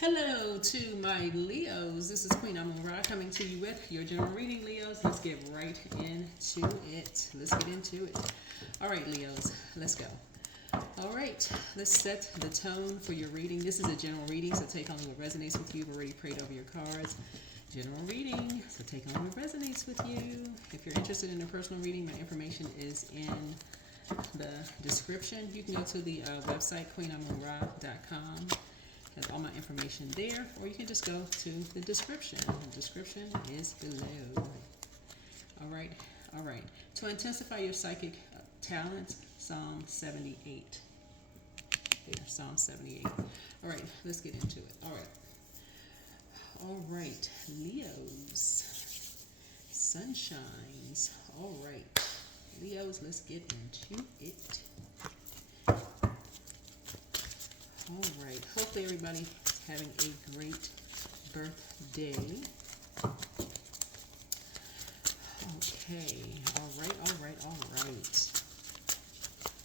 Hello to my Leos. This is Queen Amun Ra coming to you with your general reading, Leos. Let's get right into it. Let's get into it. All right, Leos, let's go. All right, let's set the tone for your reading. This is a general reading, so take on what resonates with you. You've already prayed over your cards. General reading, so take on what resonates with you. If you're interested in a personal reading, my information is in the description. You can go to the website, queenamunra.com. Has all my information there, or you can just go to the description. The description is below. All right, all right. To intensify your psychic talents, Psalm 78. There, Psalm 78. All right, let's get into it. All right, Leos, sunshines. All right, Leos, let's get into it. All right. Hopefully everybody's having a great birthday. Okay. All right.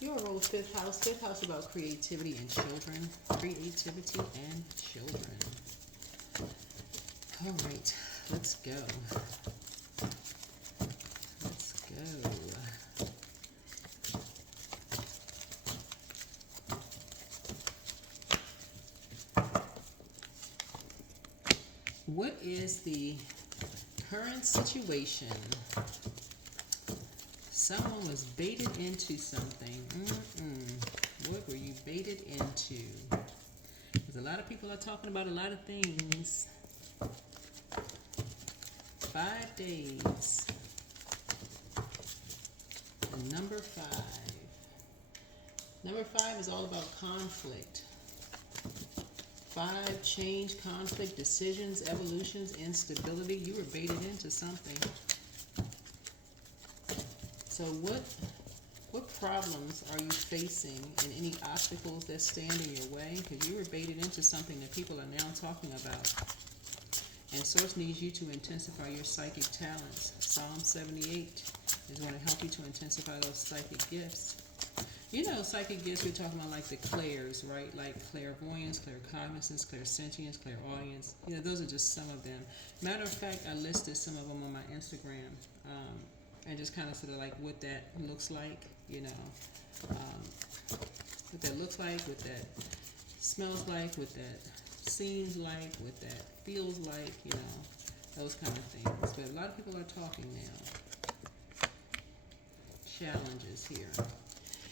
Your role, fifth house. Fifth house about creativity and children. Creativity and children. All right. Let's go. Let's go. What is the current situation? Someone was baited into something. What were you baited into? Because a lot of people are talking about a lot of things. 5 days. And number 5. Number 5 is all about conflict. 5, change, conflict, decisions, evolutions, instability. You were baited into something. So what problems are you facing and any obstacles that stand in your way? Because you were baited into something that people are now talking about. And Source needs you to intensify your psychic talents. Psalm 78 is going to help you to intensify those psychic gifts. You know, psychic gifts, we're talking about like the clairs, right? Like clairvoyance, claircognizance, clairsentience, clairaudience. You know, those are just some of them. Matter of fact, I listed some of them on my Instagram, and just kind of sort of like what that looks like, you know, what that looks like, what that smells like, what that seems like, what that feels like, you know, those kind of things. But a lot of people are talking now. Challenges here.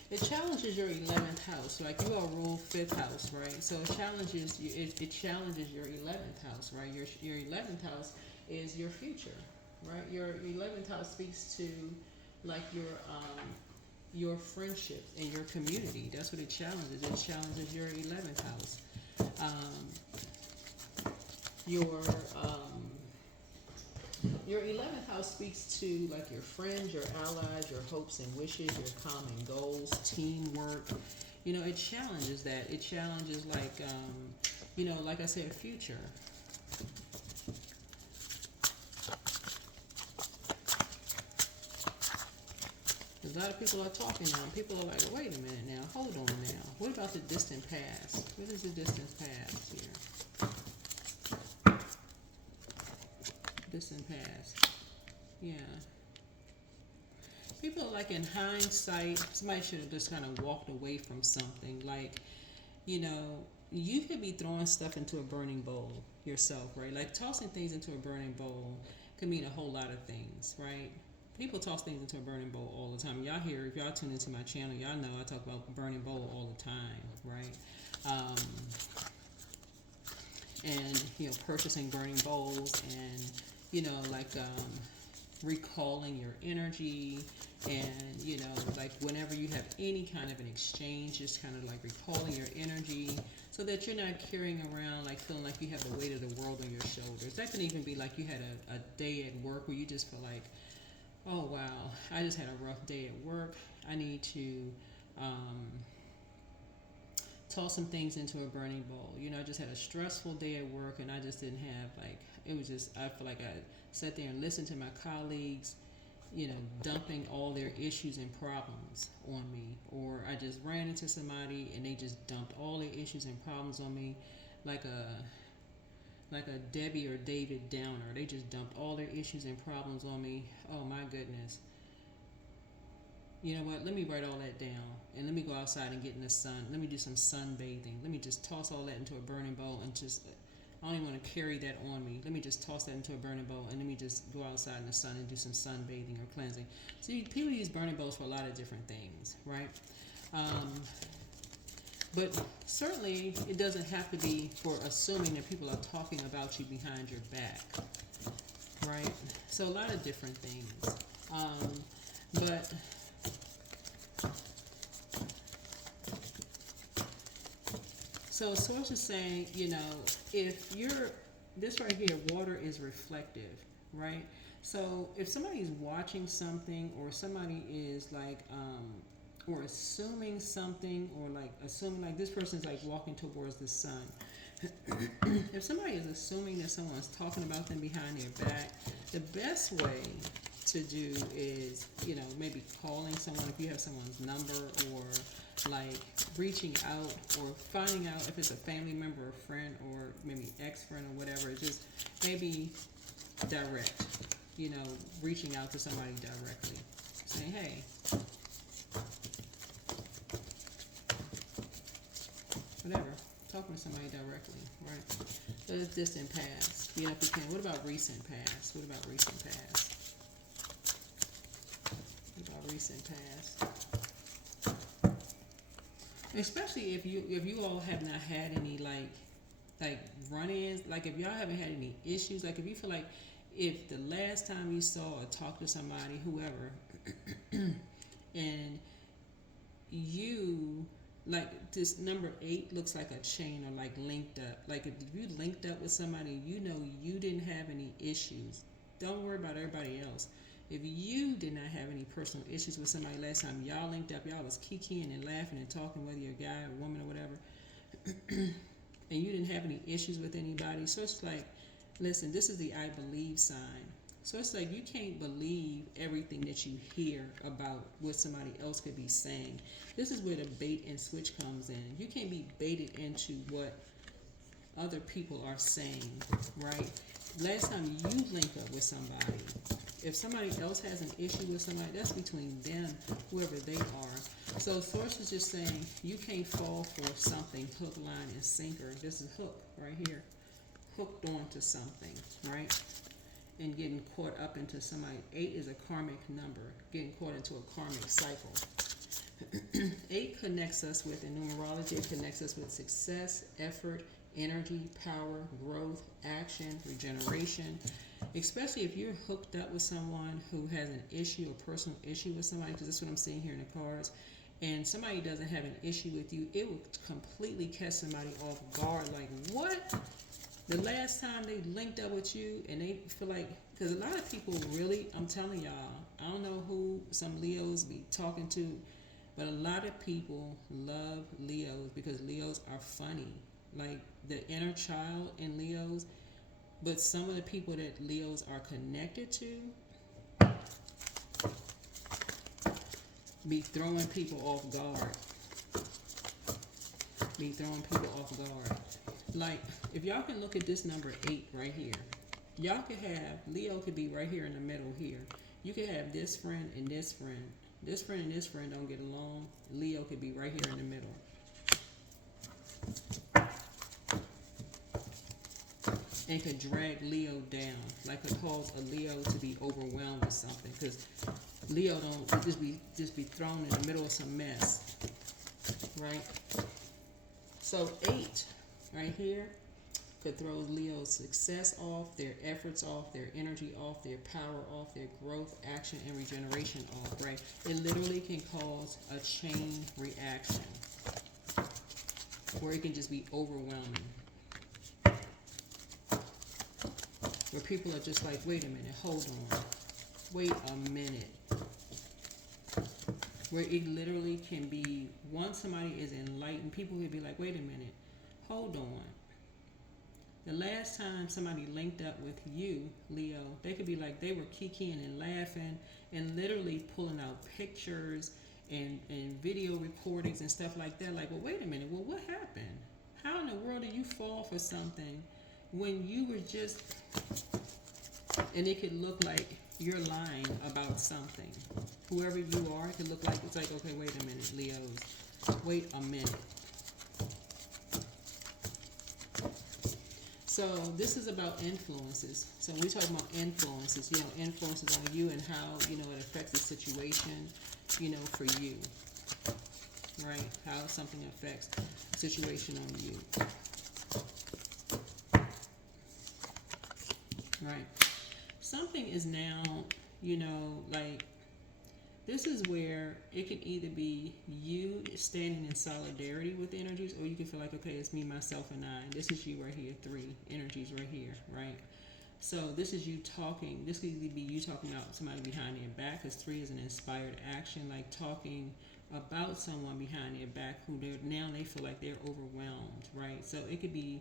It challenges your 11th house. Like you all rule 5th house, right? So it challenges you. It challenges your 11th house, right? Your 11th house is your future, right? Your 11th house speaks to like your friendships and your community. That's what it challenges. It challenges your 11th house. Your your 11th house speaks to like your friends, your allies, your hopes and wishes, your common goals, teamwork. You know, it challenges that. It challenges like, you know, like I said, future. A lot of people are talking now. People are like, wait a minute now, hold on now. What about the distant past? What is the distant past here? Distant past. Yeah. People are like in hindsight, somebody should have just kind of walked away from something. Like, you know, you could be throwing stuff into a burning bowl yourself, right? Like tossing things into a burning bowl can mean a whole lot of things, right? People toss things into a burning bowl all the time. Y'all hear, if y'all tune into my channel, y'all know I talk about burning bowl all the time, right? And, you know, purchasing burning bowls and, you know, like recalling your energy and, you know, like whenever you have any kind of an exchange, just kind of like recalling your energy so that you're not carrying around like feeling like you have the weight of the world on your shoulders. That can even be like you had a day at work where you just feel like, oh wow, I just had a rough day at work. I need to toss some things into a burning bowl. You know, I just had a stressful day at work and I just didn't have like, it was just, I feel like I sat there and listened to my colleagues, you know, dumping all their issues and problems on me. Or I just ran into somebody and they just dumped all their issues and problems on me like a like a Debbie or David Downer. They just dumped all their issues and problems on me. Oh my goodness. You know what? Let me write all that down and let me go outside and get in the sun. Let me do some sunbathing. Let me just toss all that into a burning bowl and just, I don't even want to carry that on me. Let me just toss that into a burning bowl and let me just go outside in the sun and do some sunbathing or cleansing. See, people use burning bowls for a lot of different things, right? But certainly it doesn't have to be for assuming that people are talking about you behind your back, right? So a lot of different things. But so source is saying, if you're, this right here, water is reflective, right? So if somebody's watching something or somebody is like, or assuming something or like assuming like this person's like walking towards the sun. If somebody is assuming that someone's talking about them behind their back, the best way to do is, maybe calling someone if you have someone's number, or like reaching out or finding out if it's a family member or friend or maybe ex-friend or whatever. Just maybe direct, reaching out to somebody directly, saying, hey, whatever, talking to somebody directly, right? But it's distant past. If you can. What about recent past? What about recent past? What about recent past? Especially if you all have not had any like run-ins, like if y'all haven't had any issues, like if you feel like if the last time you saw or talked to somebody, whoever, and you, like this number 8 looks like a chain or like linked up. Like if you linked up with somebody, you didn't have any issues. Don't worry about everybody else. If you did not have any personal issues with somebody last time y'all linked up, y'all was kikiing and laughing and talking, whether you're a guy or a woman or whatever, and you didn't have any issues with anybody. So it's like, listen, this is the I believe sign. So it's like you can't believe everything that you hear about what somebody else could be saying. This is where the bait and switch comes in. You can't be baited into what other people are saying, right? Last time you link up with somebody, if somebody else has an issue with somebody, that's between them, whoever they are. So source is just saying you can't fall for something hook, line, and sinker. This is hook right here, hooked onto something, right? And getting caught up into somebody. 8 is a karmic number, getting caught into a karmic cycle. 8 connects us with, in numerology, it connects us with success, effort, energy, power, growth, action, regeneration. Especially if you're hooked up with someone who has an issue, a personal issue with somebody, because that's what I'm seeing here in the cards, and somebody doesn't have an issue with you, it will completely catch somebody off guard. Like, what? The last time they linked up with you and they feel like, because a lot of people really, I'm telling y'all, I don't know who some Leos be talking to, but a lot of people love Leos because Leos are funny. Like the inner child in Leos, but some of the people that Leos are connected to be throwing people off guard. Be throwing people off guard. Like, if y'all can look at this number 8 right here, y'all could have, Leo could be right here in the middle here. You could have this friend and this friend. This friend and this friend don't get along. Leo could be right here in the middle. And could drag Leo down. Like could cause a Leo to be overwhelmed with something. Because Leo don't just be thrown in the middle of some mess. Right? So 8 right here could throw Leo's success off, their efforts off, their energy off, their power off, their growth, action, and regeneration off, right? It literally can cause a chain reaction where it can just be overwhelming. Where people are just like, wait a minute, hold on, wait a minute. Where it literally can be, once somebody is enlightened, people will be like, wait a minute, hold on. The last time somebody linked up with you, Leo, they could be like, they were kikiing and laughing and literally pulling out pictures and video recordings and stuff like that. Like, well, wait a minute, well, what happened? How in the world did you fall for something when you were just, and it could look like you're lying about something. Whoever you are, it could look like, it's like, okay, wait a minute, Leos. Wait a minute. So this is about influences. So when we talk about influences, influences on you and how, it affects the situation, for you. Right? How something affects the situation on you. Right? Something is now, like, this is where it can either be you standing in solidarity with the energies, or you can feel like, okay, it's me, myself, and I. This is you right here, 3 energies right here, right? So this is you talking. This could either be you talking about somebody behind their back, because 3 is an inspired action, like talking about someone behind their back who they feel like they're overwhelmed, right? So it could be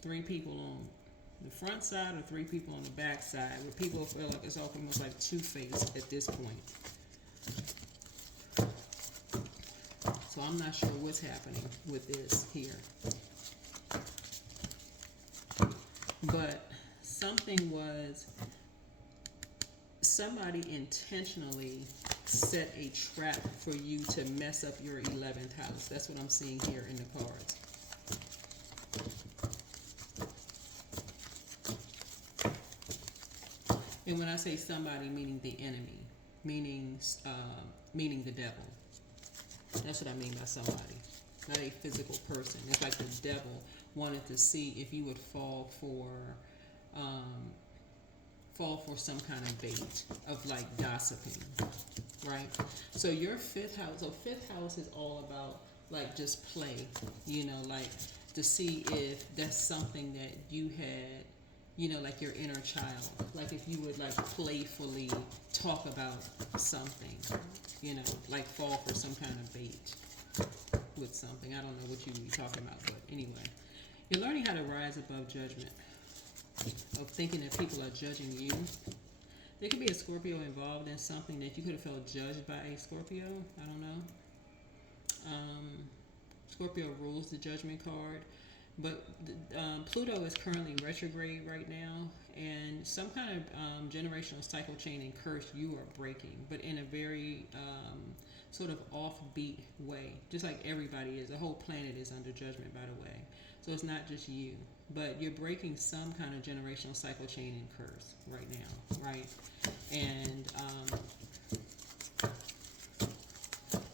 3 people on the front side or 3 people on the back side, where people feel like it's almost like two-faced at this point. So I'm not sure what's happening with this here. But somebody intentionally set a trap for you to mess up your 11th house. That's what I'm seeing here in the cards. And when I say somebody, meaning the enemy, meaning the devil. That's what I mean by somebody, not a physical person. It's like the devil wanted to see if you would fall for some kind of bait of like gossiping, right? So your 5th house. So 5th house is all about like just play, like to see if that's something that you had. Like your inner child. Like if you would like playfully talk about something, like fall for some kind of bait with something. I don't know what you would be talking about, but anyway. You're learning how to rise above judgment, of thinking that people are judging you. There could be a Scorpio involved in something that you could have felt judged by a Scorpio. I don't know. Scorpio rules the judgment card. But Pluto is currently retrograde right now, and some kind of generational cycle chain and curse you are breaking, but in a very sort of offbeat way, just like everybody is. The whole planet is under judgment, by the way. So it's not just you, but you're breaking some kind of generational cycle chain and curse right now, right?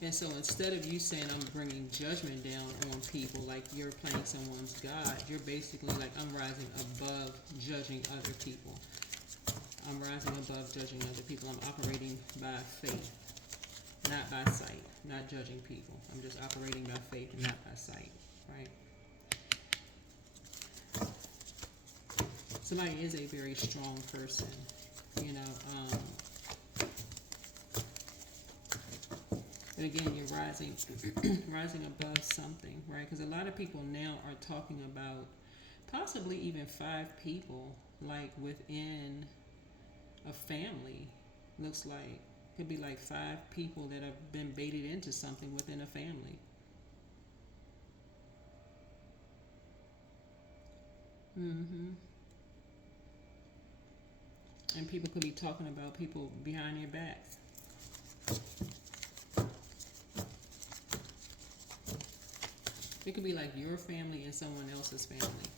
And so instead of you saying I'm bringing judgment down on people, like you're playing someone's God, you're basically like, I'm rising above judging other people. I'm rising above judging other people. I'm operating by faith, not by sight, not judging people. I'm just operating by faith and not by sight, right? Somebody is a very strong person, But again, you're rising above something, right? Because a lot of people now are talking about possibly even 5 people, like within a family. Looks like could be like 5 people that have been baited into something within a family. And people could be talking about people behind their backs. It could be like your family and someone else's family.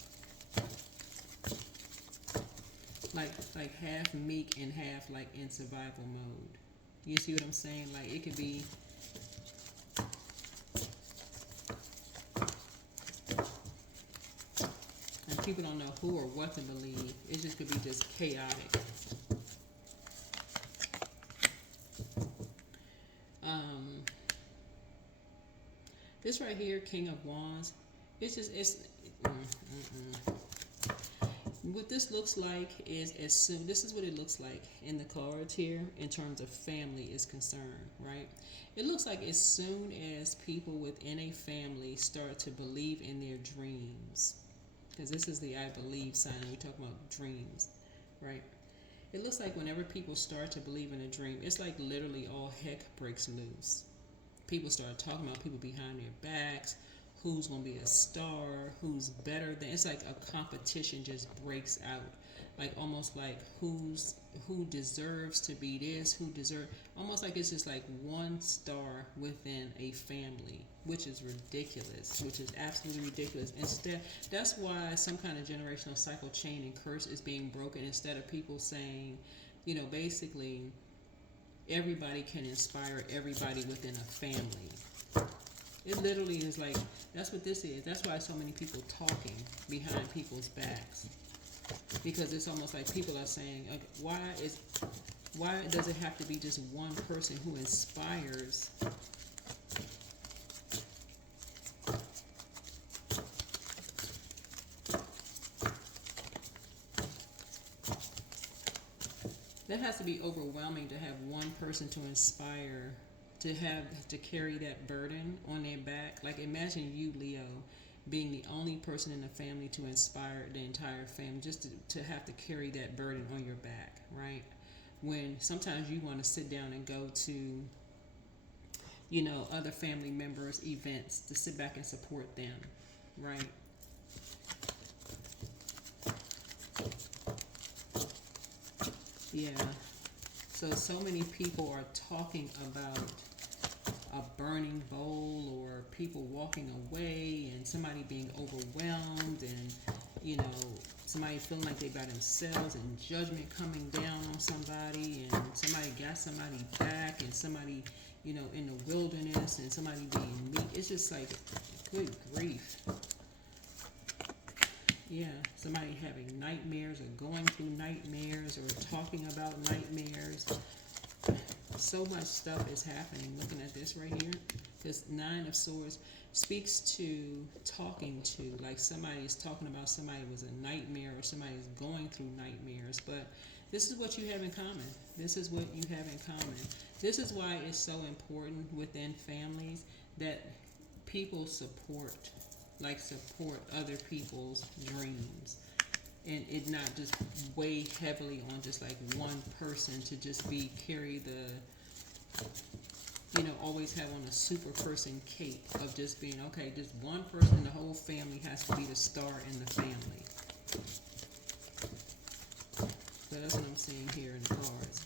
Like half meek and half like in survival mode. You see what I'm saying? Like it could be and people don't know who or what to believe. It just could be just chaotic. This right here, King of Wands, it's what this looks like is this is what it looks like in the cards here in terms of family is concerned, right? It looks like as soon as people within a family start to believe in their dreams, because this is the I believe sign, we talk about dreams, right? It looks like whenever people start to believe in a dream, it's like literally all heck breaks loose. People start talking about people behind their backs, who's going to be a star, who's better than. It's like a competition just breaks out, like almost like who deserves to be this, who deserve, almost like it's just like one star within a family, which is ridiculous, which is absolutely ridiculous. Instead, that's why some kind of generational cycle, chain, and curse is being broken. Instead of people saying, basically everybody can inspire everybody within a family. It literally is like, that's what this is. That's why so many people talking behind people's backs. Because it's almost like people are saying, why does it have to be just one person who inspires? That has to be overwhelming to have one person to inspire, to carry that burden on their back. Like, imagine you, Leo, being the only person in the family to inspire the entire family, just to have to carry that burden on your back, right? When sometimes you want to sit down and go to, other family members' events to sit back and support them, right? Yeah. So many people are talking about a burning bowl, or people walking away, and somebody being overwhelmed, and somebody feeling like they by themselves, and judgment coming down on somebody, and somebody got somebody back, and somebody in the wilderness, and somebody being meek. It's just like, good grief. Yeah, somebody having nightmares, or going through nightmares, or talking about nightmares. So much stuff is happening. Looking at this right here, because Nine of Swords speaks to talking to, like somebody's talking about somebody was a nightmare, or somebody's going through nightmares. But this is what you have in common. This is what you have in common. This is why it's so important within families that people support other people's dreams, and it not just weigh heavily on just like one person to just carry the, always have on a super person cape of just being, okay, just one person in the whole family has to be the star in the family. So that's what I'm seeing here in the cards.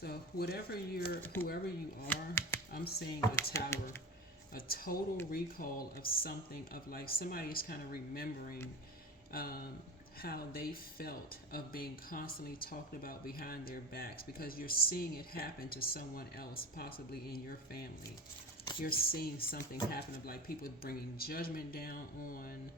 So whoever you are, I'm seeing a tower, a total recall of something, of like somebody's kind of remembering how they felt of being constantly talked about behind their backs, because you're seeing it happen to someone else, possibly in your family. You're seeing something happen of like people bringing judgment down on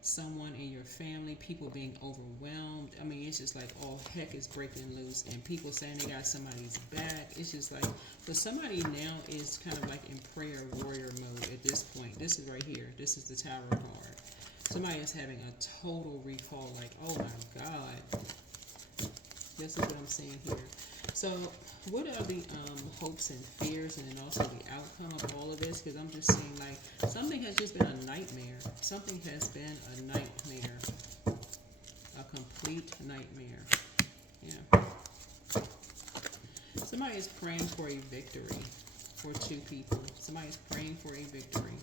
someone in your family, people being overwhelmed. I mean, it's just like all heck is breaking loose, and people saying they got somebody's back. It's just like, so somebody now is kind of like in prayer warrior mode at this point. This is right here. This is the Tower card. Somebody is having a total recall, like, oh my God. This is what I'm seeing here. So what are the hopes and fears, and then also the outcome of all of this? Because I'm just seeing like something has just been a nightmare. Something has been a nightmare. A complete nightmare. Yeah. Somebody is praying for a victory for two people. Somebody is praying for a victory.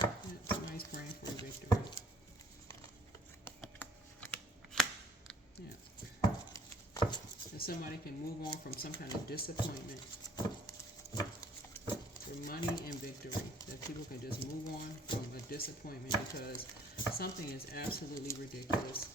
Yeah, somebody's praying for a victory. Yeah. And somebody can move on from some kind of disappointment for money and victory. That people can just move on from a disappointment because something is absolutely ridiculous.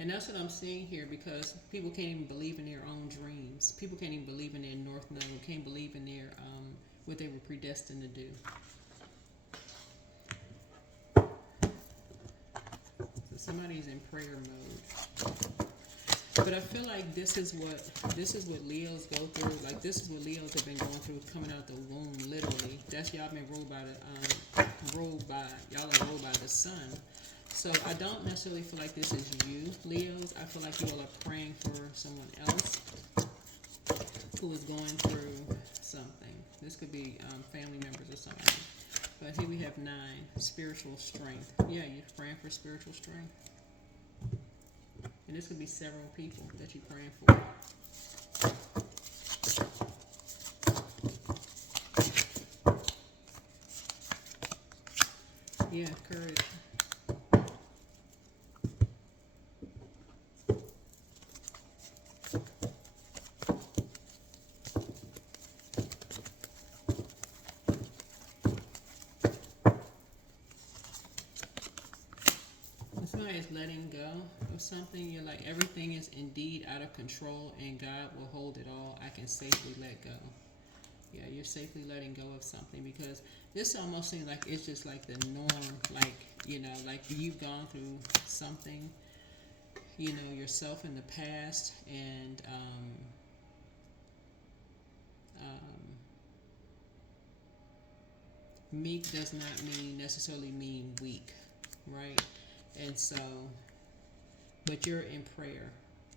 And that's what I'm seeing here, because people can't even believe in their own dreams. People can't even believe in their North Node, can't believe in their what they were predestined to do. So somebody's in prayer mode. But I feel like this is what Leos go through. Like this is what Leos have been going through, coming out the womb, literally. That's y'all been ruled by the sun. So I don't necessarily feel like this is you, Leos. I feel like you all are praying for someone else who is going through something. This could be family members or something. But here we have 9, spiritual strength. Yeah, you're praying for spiritual strength. And this could be several people that you're praying for. Yeah, courage. Somebody is letting go of something. You're like, everything is indeed out of control and God will hold it all. I can safely let go. Yeah, you're safely letting go of something, because this almost seems like it's just like the norm. Like, you know, like you've gone through something, you know, yourself in the past, and meek does not necessarily mean weak, right? And so, but you're in prayer.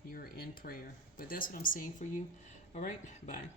You're in prayer. But that's what I'm seeing for you. All right, bye.